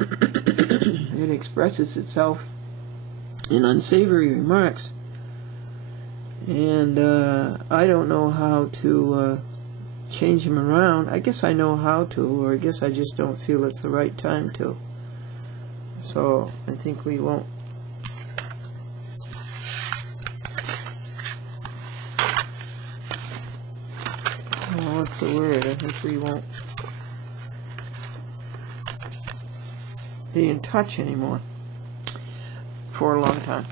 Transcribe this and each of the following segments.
it expresses itself in unsavory remarks. And I don't know how to change them around. I guess I know how to, or I guess I just don't feel it's the right time to. So I think we won't. What's the word? I think we won't be in touch anymore for a long time.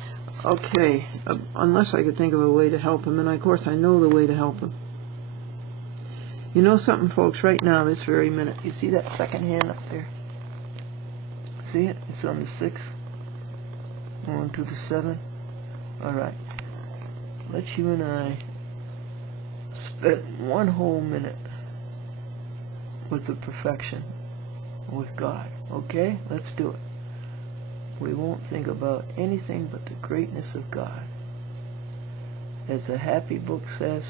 Okay, unless I could think of a way to help him, and of course I know the way to help him. You know something, folks, right now, this very minute, you see that second hand up there? See it? It's on the 6, going to the 7. Alright, let you and I spend one whole minute with the perfection, with God. Okay? Let's do it. We won't think about anything but the greatness of God. As the Happy Book says,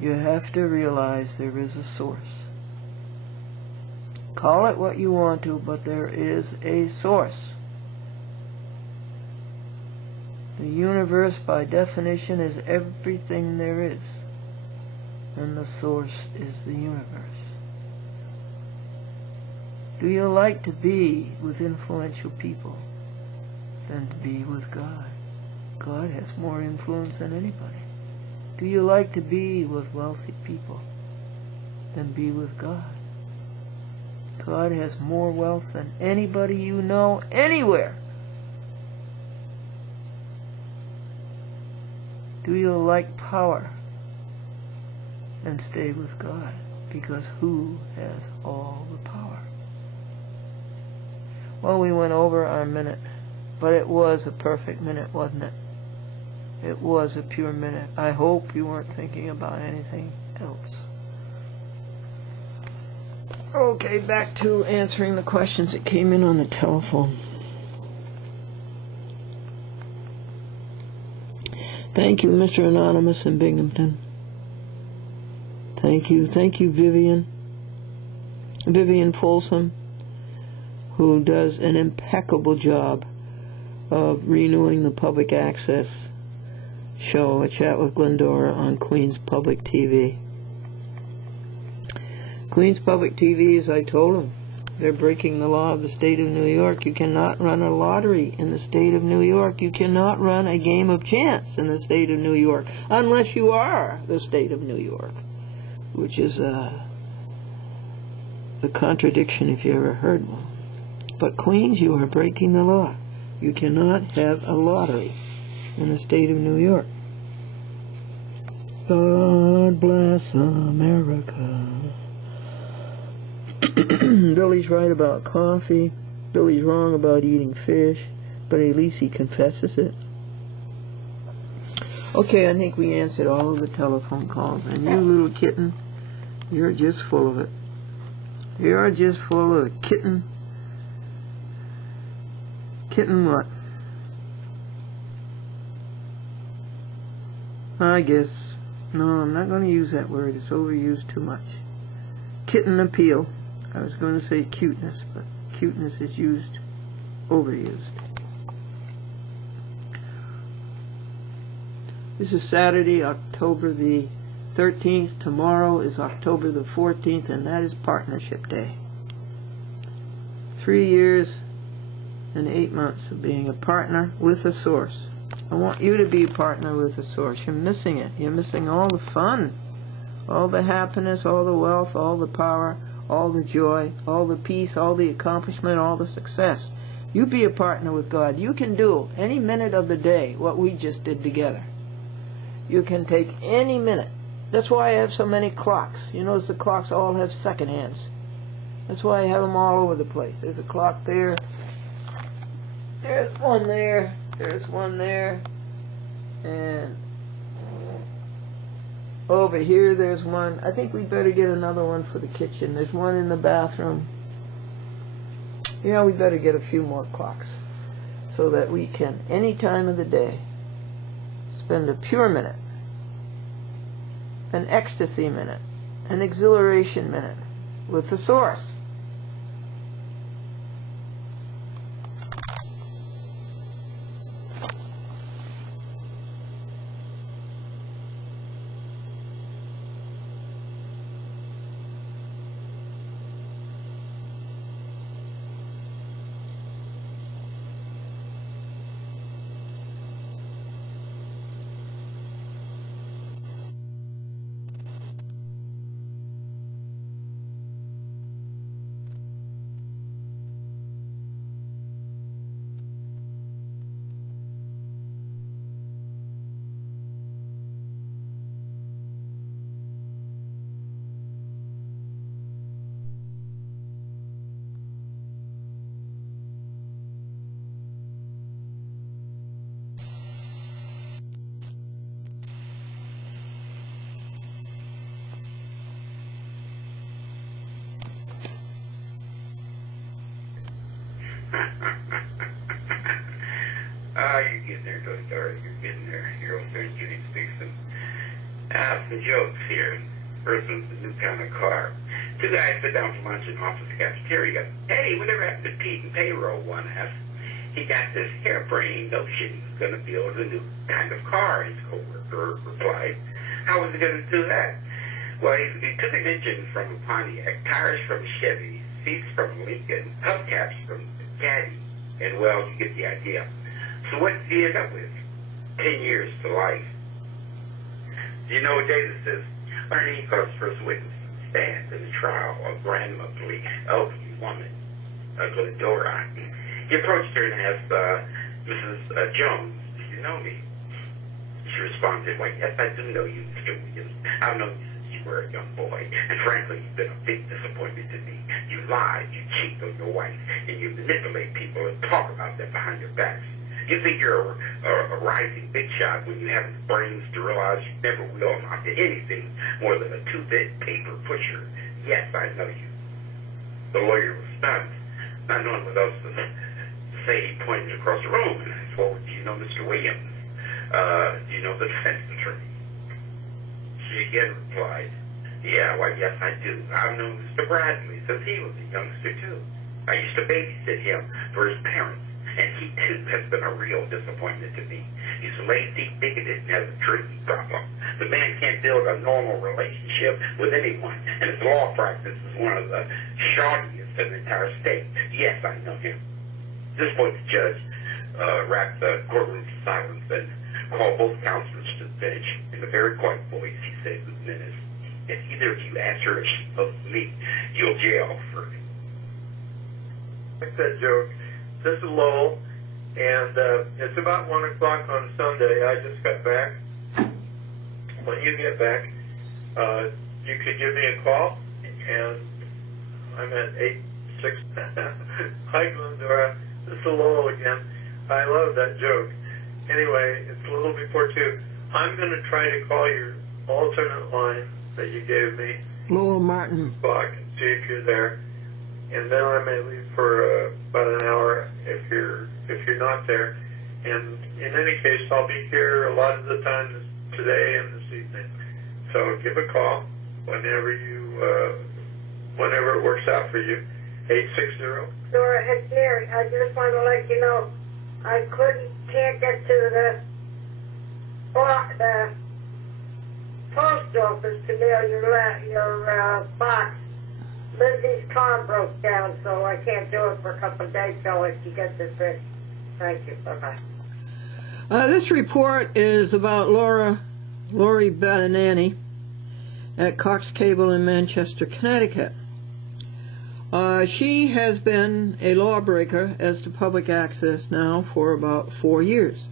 you have to realize there is a source. Call it what you want to, but there is a source. The universe, by definition, is everything there is, and the source is the universe. Do you like to be with influential people than to be with God? God has more influence than anybody. Do you like to be with wealthy people than be with God? God has more wealth than anybody you know anywhere. Do you like power? Then stay with God, because who has all the power? Well, we went over our minute, but it was a perfect minute, wasn't it? It was a pure minute. I hope you weren't thinking about anything else. Okay, back to answering the questions that came in on the telephone. Thank you, Mr. Anonymous in Binghamton. Thank you, Vivian. Vivian Folsom, who does an impeccable job of renewing the public access show, A Chat with Glendora, on Queens Public TV. Queens Public TV, as I told them, they're breaking the law of the state of New York. You cannot run a lottery in the state of New York. You cannot run a game of chance in the state of New York, unless you are the state of New York, which is a contradiction if you ever heard one. But Queens, you are breaking the law. You cannot have a lottery in the state of New York. God bless America. Billy's right about coffee. Billy's wrong about eating fish, but at least he confesses it. Okay, I think we answered all of the telephone calls. And you little kitten, you're just full of it. You're just full of it. Kitten. Kitten what? I guess. No, I'm not going to use that word. It's overused too much. Kitten appeal. I was going to say cuteness, but cuteness is overused. This is Saturday, October the 13th. Tomorrow is October the 14th, and that is Partnership Day. 3 years and 8 months of being a partner with a source. I want you to be a partner with a source. You're missing it. You're missing all the fun, all the happiness, all the wealth, all the power, all the joy, all the peace, all the accomplishment, all the success. You be a partner with God. You can do any minute of the day what we just did together. You can take any minute. That's why I have so many clocks. You notice the clocks all have second hands. That's why I have them all over the place. There's a clock there. There's one there. There's one there. And over here there's one. I think we better get another one for the kitchen. There's one in the bathroom. Yeah, we better get a few more clocks so that we can, any time of the day, spend a pure minute, an ecstasy minute, an exhilaration minute with the source. You're getting there, Glendora. You're getting there. Your old friend Judy speaks some jokes here. First one's a new kind of car. Two guys sit down for lunch in the office cafeteria. Hey, whatever happened to Pete and payroll? One asked. He got this harebrained notion he was going to build a new kind of car, his co-worker replied. How was he going to do that? Well, he took an engine from a Pontiac, tires from a Chevy, seats from a Lincoln, hubcaps from a Caddy, and, well, you get the idea. So what did he end up with? 10 years to life. Do you know what Davis says? Underneath he calls first witness stand in the trial of grandmotherly elderly woman, Glendora. He approached her and asked, Mrs. Jones, do you know me? She responded, why, yes, I do know you, Mr. Williams. I've known you since you were a young boy, and frankly, you've been a big disappointment to me. You lie, you cheat on your wife, and you manipulate people and talk about them behind their backs. You think you're a rising big shot when you haven't the brains to realize you never will amount to anything more than a two-bit paper pusher. Yes, I know you. The lawyer was stunned, not knowing what else to say. He pointed across the room and asked, well, do you know Mr. Williams? Do you know the defense attorney? She again replied, yeah, why, yes, I do. I've known Mr. Bradley since he was a youngster, too. I used to babysit him for his parents. And he, too, has been a real disappointment to me. He's lazy, bigoted, and has a drinking problem. The man can't build a normal relationship with anyone, and his law practice is one of the shoddiest in the entire state. Yes, I know him. At this point, the judge wrapped the courtroom to silence and called both counselors to the bench. In a very quiet voice, he said with menace, if either of you ask her if she knows me, you'll jail for it. Like that joke. This is Lowell, and it's about 1 o'clock on Sunday. I just got back. When you get back, you could give me a call, and I'm at 86. Hi, Glendora. This is Lowell again. I love that joke. Anyway, it's a little before 2. I'm going to try to call your alternate line that you gave me. Lowell Martin. Clock and see if you're there. And then I may leave for about an hour if you're not there. And in any case, I'll be here a lot of the time today and this evening. So give a call whenever it works out for you. 860. Dora, it's Mary. I just want to let you know I can't get to the post office to mail your box. Lizzie's car broke down, so I can't do it for a couple of days till she gets it fixed. Thank you. Bye-bye. This report is about Lori Badanani at Cox Cable in Manchester, Connecticut. She has been a lawbreaker as to public access now for about 4 years.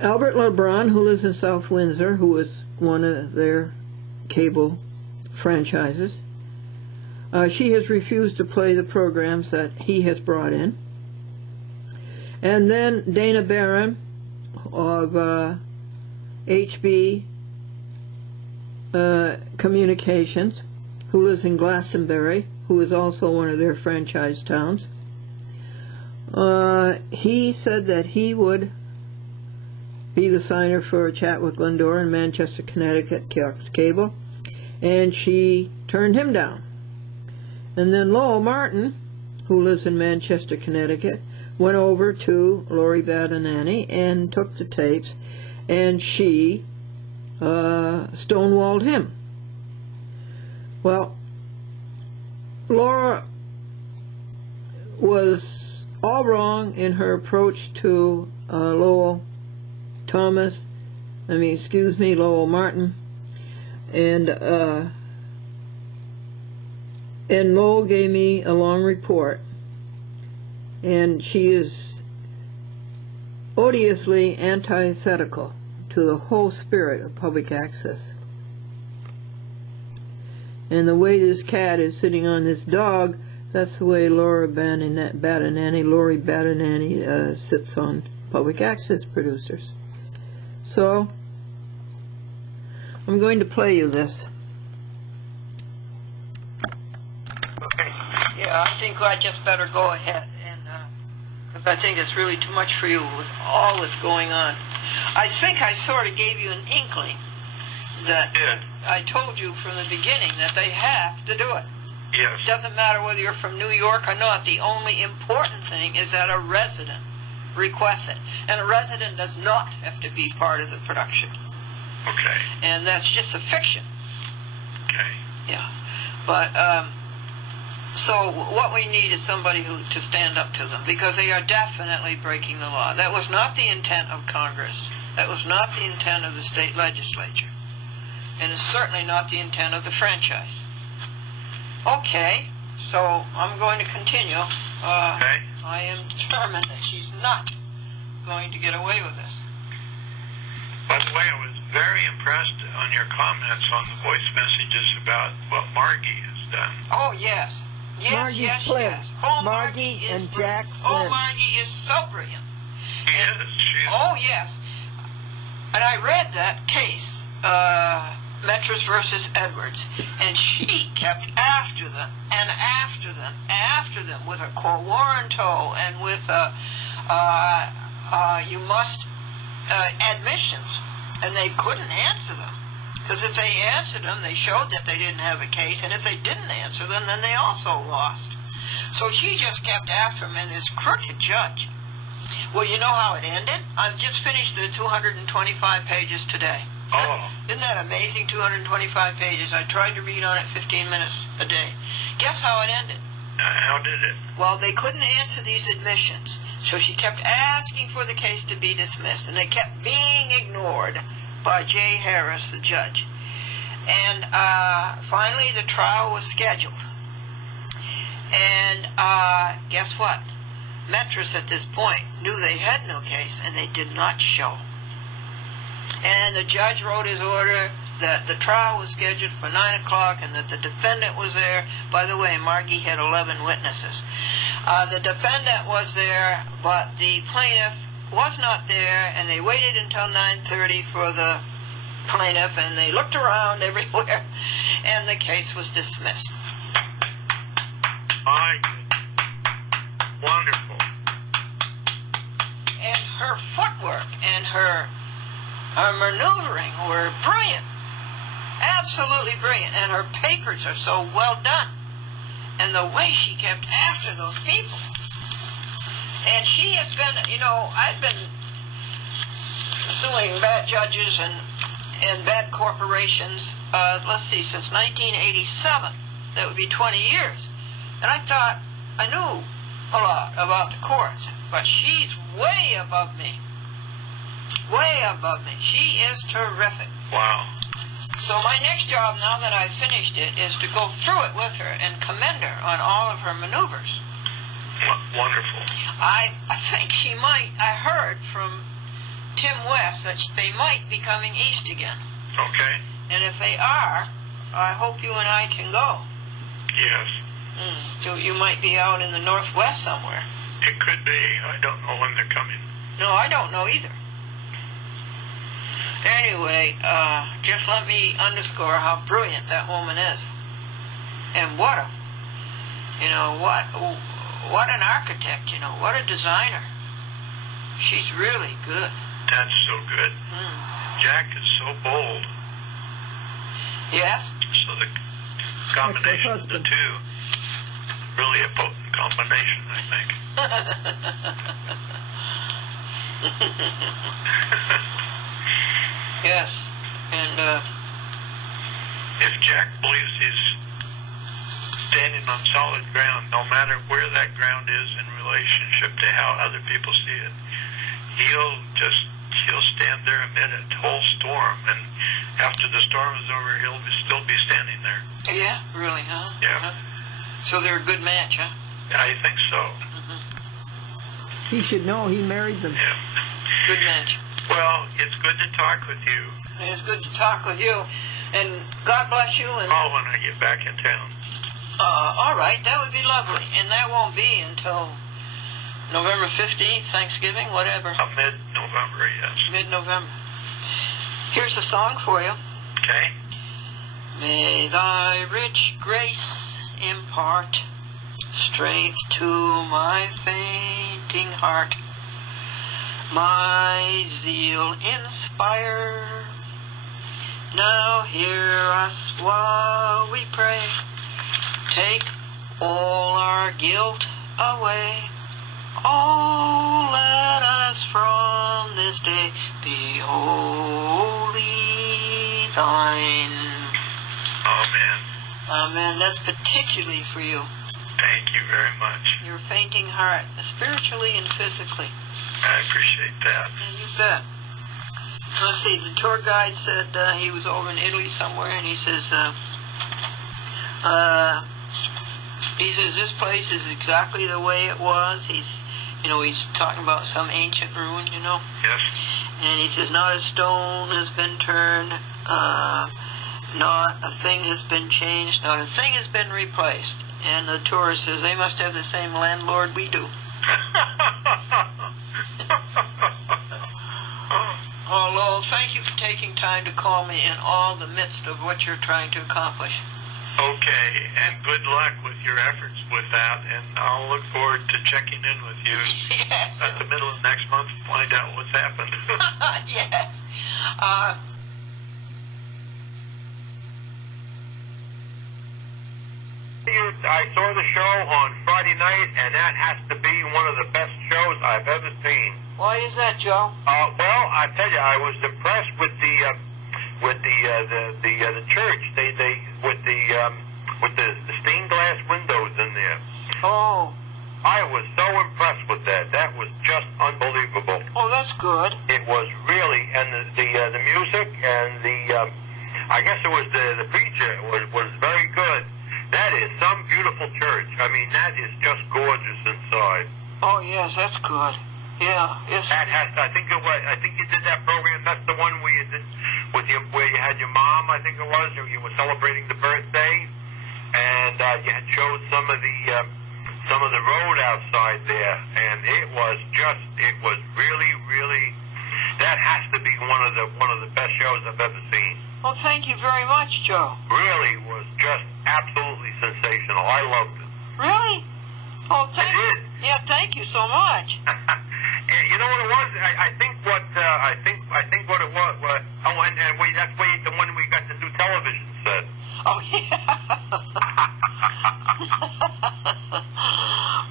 Albert LeBron, who lives in South Windsor, who is one of their cable franchises, she has refused to play the programs that he has brought in. And then Dana Barron of HB Communications, who lives in Glastonbury, who is also one of their franchise towns. He said that he would be the signer for a chat with Glendora in Manchester, Connecticut, Cox Cable, and she turned him down. And then Lowell Martin, who lives in Manchester, Connecticut, went over to Lori Badanani and took the tapes, and she stonewalled him. Well, Laura was all wrong in her approach to Lowell Martin, and Lowell gave me a long report, and she is odiously antithetical to the whole spirit of public access. And the way this cat is sitting on this dog, that's the way Lori Badanani sits on public access producers. So, I'm going to play you this. Okay. Yeah, I think I just better go ahead, and because I think it's really too much for you with all that's going on. I think I sort of gave you an inkling that I told you from the beginning that they have to do it. Yes. It doesn't matter whether you're from New York or not. The only important thing is that a resident requests it. And a resident does not have to be part of the production. Okay. And that's just a fiction. Okay. Yeah. But, so what we need is somebody to stand up to them, because they are definitely breaking the law. That was not the intent of Congress. That was not the intent of the state legislature. And it's certainly not the intent of the franchise. Okay, so I'm going to continue. Okay. I am determined that she's not going to get away with this. By the way, I was very impressed on your comments on the voice messages about what Margie has done. Oh, yes. Yes, Margie yes, Flint. yes. Oh, Margie is and brilliant. Jack Oh, Flint. Margie is so brilliant. She is. Oh, yes. And I read that case, Metras versus Edwards, and she kept after them and after them, after them with a quo warranto and with admissions, and they couldn't answer them. Because if they answered them, they showed that they didn't have a case, and if they didn't answer them, then they also lost. So she just kept after him, and this crooked judge. Well, you know how it ended? I've just finished the 225 pages today. Oh. Isn't that amazing? 225 pages. I tried to read on it 15 minutes a day. Guess how it ended? How did it? Well, they couldn't answer these admissions, so she kept asking for the case to be dismissed, and they kept being ignored by Jay Harris, the judge. And finally, the trial was scheduled. And guess what? Metras at this point knew they had no case, and they did not show. And the judge wrote his order that the trial was scheduled for 9 o'clock and that the defendant was there. By the way, Margie had 11 witnesses. The defendant was there, but the plaintiff was not there, and they waited until 9:30 for the plaintiff, and they looked around everywhere, and the case was dismissed. Wonderful. And her footwork and her maneuvering were brilliant. Absolutely brilliant. And her papers are so well done. And the way she kept after those people. And she has been, I've been suing bad judges and bad corporations, since 1987. That would be 20 years. And I thought I knew a lot about the courts. But she's way above me. Way above me. She is terrific. Wow. So my next job, now that I've finished it, is to go through it with her and commend her on all of her maneuvers. Wonderful. I think she might. I heard from Tim West that they might be coming east again. Okay. And if they are, I hope you and I can go. Yes. You might be out in the Northwest somewhere. It could be. I don't know when they're coming. No, I don't know either. Anyway, just let me underscore how brilliant that woman is. And what an architect, what a designer. She's really good. That's so good. Jack is so bold. Yes? So the combination of the two, really a potent combination, I think. Yes, and if Jack believes he's standing on solid ground, no matter where that ground is in relationship to how other people see it, he'll stand there amid a whole storm, and after the storm is over, he'll still be standing there. Yeah, really, huh? Yeah. So they're a good match, huh? I think so. He should know he married them. Yeah. Good match. Well, it's good to talk with you. It's good to talk with you, and God bless you. And Call when I get back in town. all right, that would be lovely, and that won't be until November 15th, Thanksgiving, whatever. Mid-November, yes. Mid-November. Here's a song for you. Okay. May thy rich grace impart strength to my fainting heart. My zeal inspire. Now hear us while we pray. Take all our guilt away. Oh, let us from this day be wholly thine. Amen. Amen. That's particularly for you. Thank you very much. Your fainting heart, spiritually and physically. I appreciate that. And you bet. Let's see, the tour guide said he was over in Italy somewhere, and he says, this place is exactly the way it was. He's talking about some ancient ruin, Yes. And he says, not a stone has been turned, not a thing has been changed, not a thing has been replaced. And the tourist says, they must have the same landlord we do. Oh, Lowell, thank you for taking time to call me in all the midst of what you're trying to accomplish. Okay, and good luck with your efforts with that, and I'll look forward to checking in with you Yes. at the middle of next month to find out what's happened. Yes. I saw the show on Friday night, and that has to be one of the best shows I've ever seen. Why is that, Joe? Well, I tell you, I was impressed with the church. They with the stained glass windows in there. Oh. I was so impressed with that. That was just unbelievable. Oh, that's good. It was really, and the music and I guess it was the preacher was very good. That is some beautiful church. I mean, that is just gorgeous inside. Oh, yes, that's good. Yeah, yes. That has. I think it was. I think you did that program. That's the one where you did where you had your mom. I think it was. Or you were celebrating the birthday, and you had showed some of the road outside there, and it was really, really. That has to be one of the best shows I've ever seen. Well, thank you very much, Joe. Really was just absolutely sensational. I loved it. Really? Oh, thank you. I did. Yeah, thank you so much. And you know what it was? I think what it was. That's where the one we got the new television set. Oh, yeah.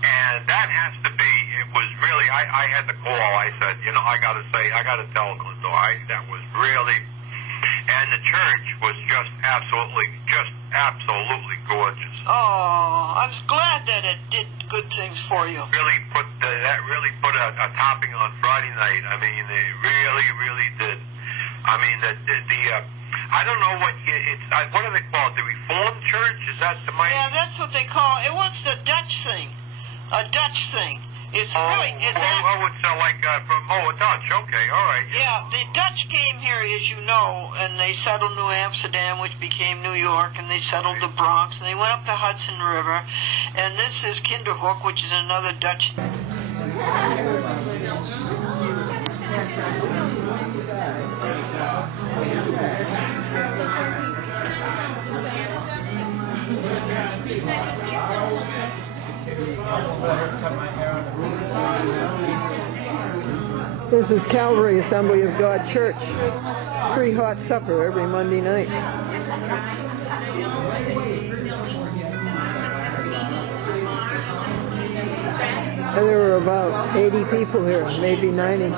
And that has to be. It was really. I had to call. I said, I got to tell Glendora. That was really. And the church was just absolutely gorgeous. Oh, I'm glad that it did good things for you. Really put a topping on Friday night. I mean, they really did. I mean, I don't know what do they call it? The Reformed Church? Is that the mighty? Yeah, that's what they call it. It was the Dutch thing. A Dutch thing. It's really, it's Dutch. Okay, all right. Yeah, the Dutch came here, as you know, and they settled New Amsterdam, which became New York, and they settled the Bronx, and they went up the Hudson River, and this is Kinderhook, which is another Dutch. This is Calvary Assembly of God Church. Free hot supper every Monday night. And there were about 80 people here, maybe 90.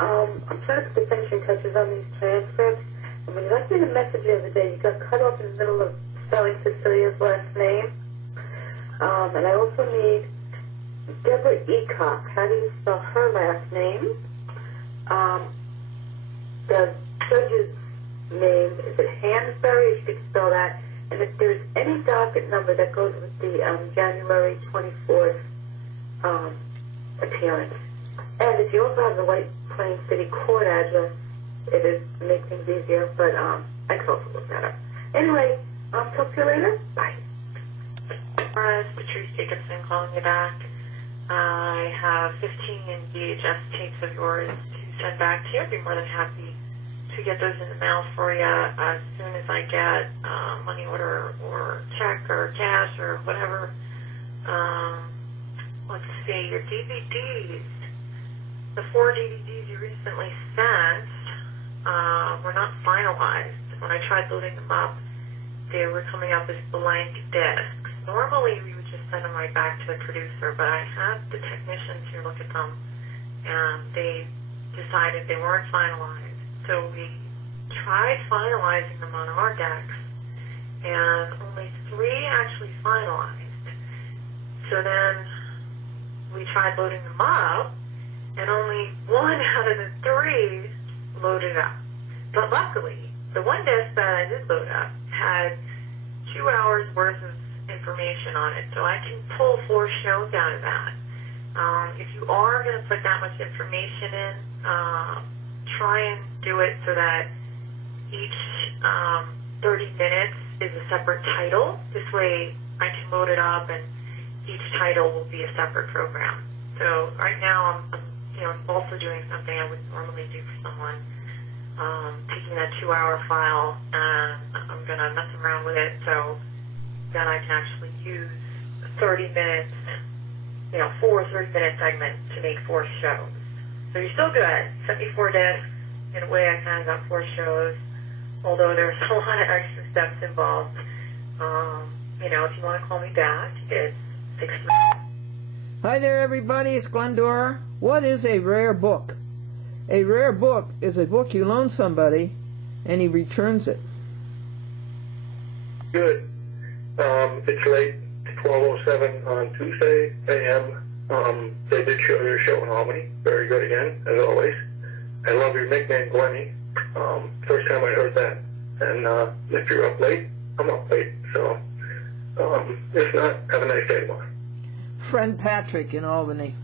I'm trying to put the finishing touches on these transcripts. And when you left me the message the other day, you got cut off in the middle of spelling Cecilia's last name. And I also need Deborah Eacock. How do you spell her last name? The judge's name, is it Hansberry? If you could spell that. And if there's any docket number that goes with the January 24th appearance. And if you also have the White Plains City Court address, it would make things easier, but I can also look that up. Anyway, talk to you later. Bye. It's Patrice Jacobson calling you back. I have 15 VHS tapes of yours to send back to you. I'd be more than happy to get those in the mail for you as soon as I get money order or check or cash or whatever let's see, your DVDs. The 4 DVDs you recently sent were not finalized. When I tried loading them up, they were coming up as blank discs. Normally, we would just send them right back to the producer, but I had the technicians here look at them, and they decided they weren't finalized. So we tried finalizing them on our decks, and only 3 actually finalized. So then we tried loading them up, and only 1 out of the 3 loaded up. But luckily, the one disc that I did load up had 2 hours worth of information on it, so I can pull 4 shows out of that. If you are going to put that much information in, try and do it so that each 30 minutes is a separate title. This way I can load it up and each title will be a separate program. So right now I'm also doing something I would normally do for someone. Taking that 2-hour file and I'm going to mess around with it so that I can actually use 30 minutes, 4 30-minute segments to make 4 shows. So you're still good. 74 discs. In a way, I kind of got 4 shows, although there's a lot of extra steps involved. If you want to call me back, it's 6. Hi there, everybody. It's Glendora. What is a rare book? A rare book is a book you loan somebody and he returns it. Good. It's late, 12:07 on Tuesday a.m. They did show your show in Albany. Very good again, as always. I love your nickname, Glenny. First time I heard that. And if you're up late, I'm up late. So, if not, have a nice day, Mark. Friend Patrick in Albany.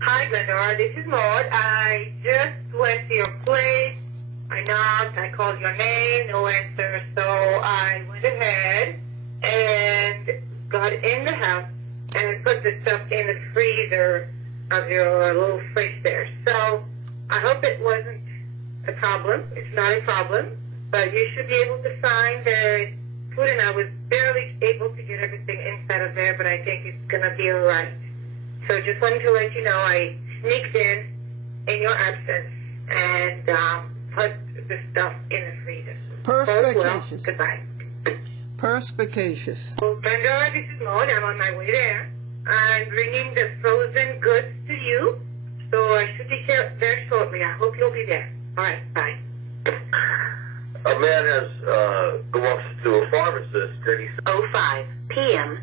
Hi, Glendora. This is Maud. I just went to your place. I knocked. I called your name. No answer. So I went ahead and got in the house and put the stuff in the freezer of your little fridge there. So I hope it wasn't a problem. It's not a problem. But you should be able to find the food, and I was barely able to get everything inside of there, but I think it's going to be all right. So just wanted to let you know I sneaked in your absence and put the stuff in the freezer. Perspicacious. Well, goodbye. Perspicacious. Well, Glendora, this is Maud. I'm on my way there. I'm bringing the frozen goods to you, so I should be there shortly. I hope you'll be there. All right, bye. A man walks to a pharmacist and he says, 05 p.m.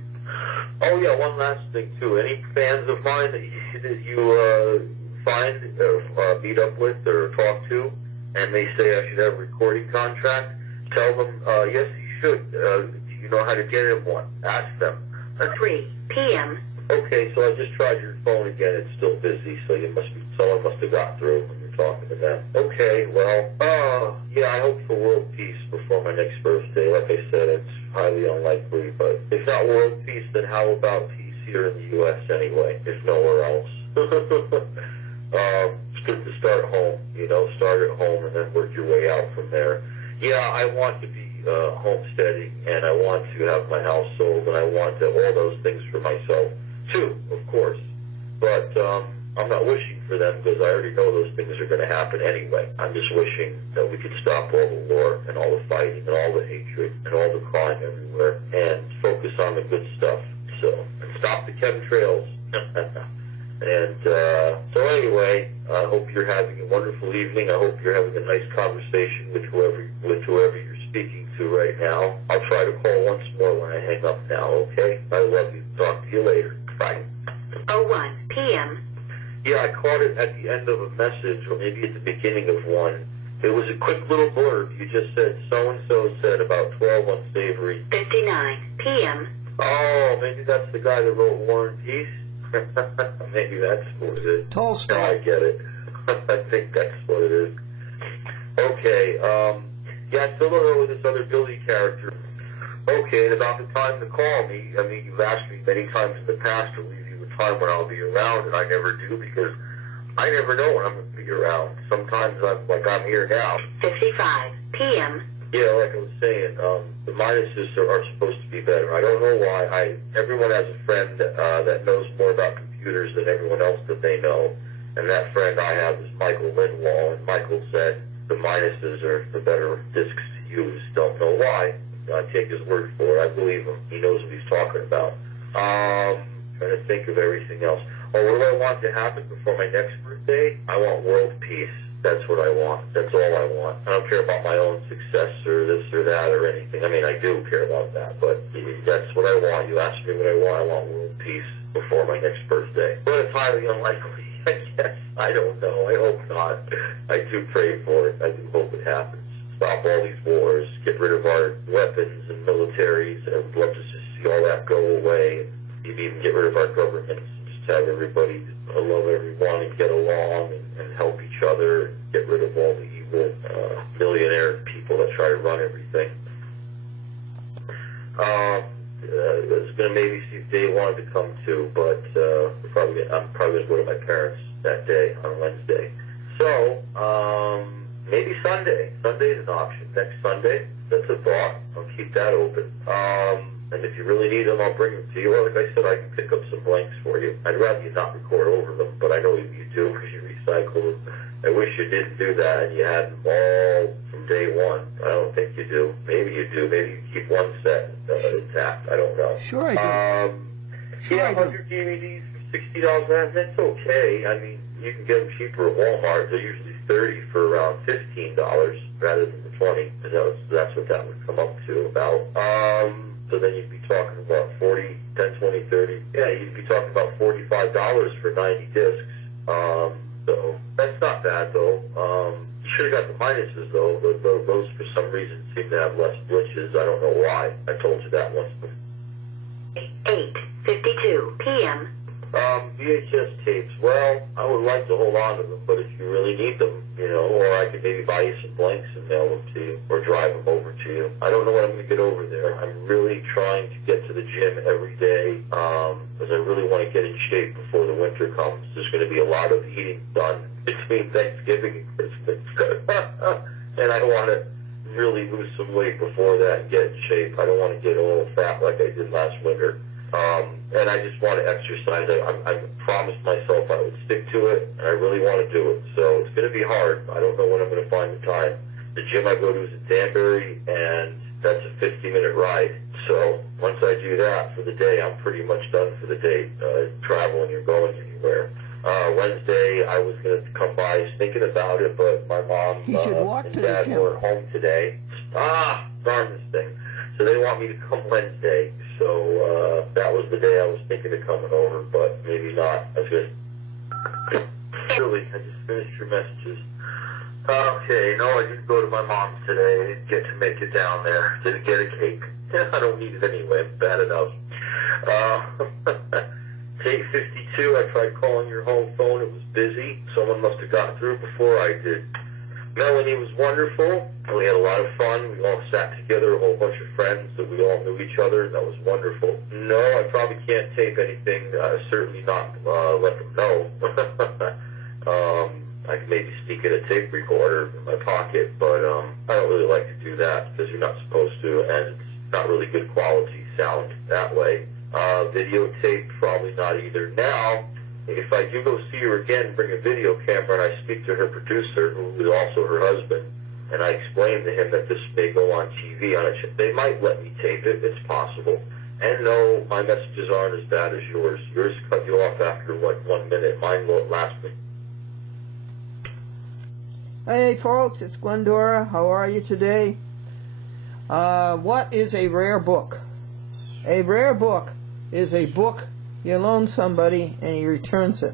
oh yeah, one last thing too. Any fans of mine that you find or meet up with or talk to, and they say I should have a recording contract, tell them, yes, you should. Do you know how to get him one? Ask them. 3 p.m. Okay, so I just tried your phone again. It's still busy, so someone must have got through when you're talking to them. Okay, well, yeah, I hope for world peace before my next birthday. Like I said, it's highly unlikely, but if not world peace, then how about peace here in the U.S. anyway, if nowhere else? It's good to start home, start at home and then work your way out from there. Yeah, I want to be homesteading, and I want to have my house sold, and I want all those things for myself, too, of course. But I'm not wishing for them because I already know those things are going to happen anyway. I'm just wishing that we could stop all the war and all the fighting and all the hatred and all the crime everywhere and focus on the good stuff. And stop the chemtrails. And so anyway, I hope you're having a wonderful evening. I hope you're having a nice conversation with whoever you're speaking to right now. I'll try to call once more when I hang up now, okay? I love you. Talk to you later. Bye. 01 p.m. Yeah, I caught it at the end of a message, or maybe at the beginning of one. It was a quick little blurb. You just said, so-and-so said about 12 unsavory. 59 p.m. Oh, maybe that's the guy that wrote War and Peace? Maybe that's what it is. Tolstoy. No, I get it. I think that's what it is. Okay, yeah, I still don't know this other Billy character. Okay, and about the time to call me, I mean, you've asked me many times in the past to leave you a time when I'll be around, and I never do because I never know when I'm going to be around. Sometimes I'm like I'm here now. 55 p.m. Yeah, like I was saying, the minuses are supposed to be better. I don't know why. Everyone has a friend that knows more about computers than everyone else that they know. And that friend I have is Michael Lindwall, and Michael said the minuses are the better discs to use. Don't know why. I take his word for it. I believe him. He knows what he's talking about. Trying to think of everything else. Oh, what do I want to happen before my next birthday? I want world peace. That's what I want. That's all I want. I don't care about my own success or this or that or anything. I mean, I do care about that, but that's what I want. You ask me what I want. I want world peace before my next birthday. But it's highly unlikely, I guess. I don't know. I hope not. I do pray for it. I do hope it happens. Stop all these wars. Get rid of our weapons and militaries. I would love to just see all that go away. Maybe even get rid of our governments. Just have everybody love everyone and get along and help each other and get rid of all the evil millionaire people that try to run everything. I was going to maybe see if Dave wanted to come too, but I'm probably going to go to my parents that day on Wednesday. So maybe Sunday. Sunday is an option. Next Sunday, that's a thought. I'll keep that open. And if you really need them, I'll bring them to you. Or like I said, I can pick up some blanks for you. I'd rather you not record over them, but I know you do because you recycle them. I wish you didn't do that and you had them all from day one. I don't think you do. Maybe you do. Maybe you keep one set intact. I don't know. Sure I do. Yeah, 100 DVDs for $60. That's okay. I mean, you can get them cheaper at Walmart. They're usually $30 for around $15 rather than the $20. That's what that would come up to about. So then you'd be talking about 40, 10, 20, 30. Yeah, you'd be talking about $45 for 90 discs. So that's not bad, though. You should have got the minuses, though. Those, for some reason, seem to have less glitches. I don't know why. I told you that once before. 8:52 p.m. VHS tapes. Well, I would like to hold on to them, but if you really need them, or I could maybe buy you some blanks and mail them to you, or drive them over to you. I don't know what I'm going to get over there. I'm really trying to get to the gym every day, because I really want to get in shape before the winter comes. There's going to be a lot of eating done between Thanksgiving and Christmas, and I want to really lose some weight before that and get in shape. I don't want to get all fat like I did last winter. And I just want to exercise. I promised myself I would stick to it, and I really want to do it. So it's going to be hard. I don't know when I'm going to find the time. The gym I go to is in Danbury, and that's a 50-minute ride. So once I do that for the day, I'm pretty much done for the day, traveling or going anywhere. Wednesday, I was going to come by. I was thinking about it, but my mom and Dad weren't home today. Darn this thing. So they want me to come Wednesday. So that was the day I was thinking of coming over, but maybe not. I was going to... Really, I just finished your messages. Okay, no, I didn't go to my mom's today. I didn't get to make it down there. Didn't get a cake. I don't need it anyway. It's bad enough. Take 52, I tried calling your home phone. It was busy. Someone must have gotten through before I did. Melanie was wonderful. We had a lot of fun. We all sat together, a whole bunch of friends that we all knew each other. That was wonderful. No, I probably can't tape anything. Certainly not let them know. I can maybe sneak in a tape recorder in my pocket, but I don't really like to do that because you're not supposed to, and it's not really good quality sound that way. Videotape, probably not either. Now, if I do go see her again, bring a video camera, and I speak to her producer, who is also her husband, and I explain to him that this may go on TV on it, they might let me tape it. It's possible. And no, my messages aren't as bad as yours. Yours cut you off after, 1 minute. Mine won't last me. Hey folks, it's Glendora. How are you today? What is a rare book? A rare book is a book you loan somebody and he returns it.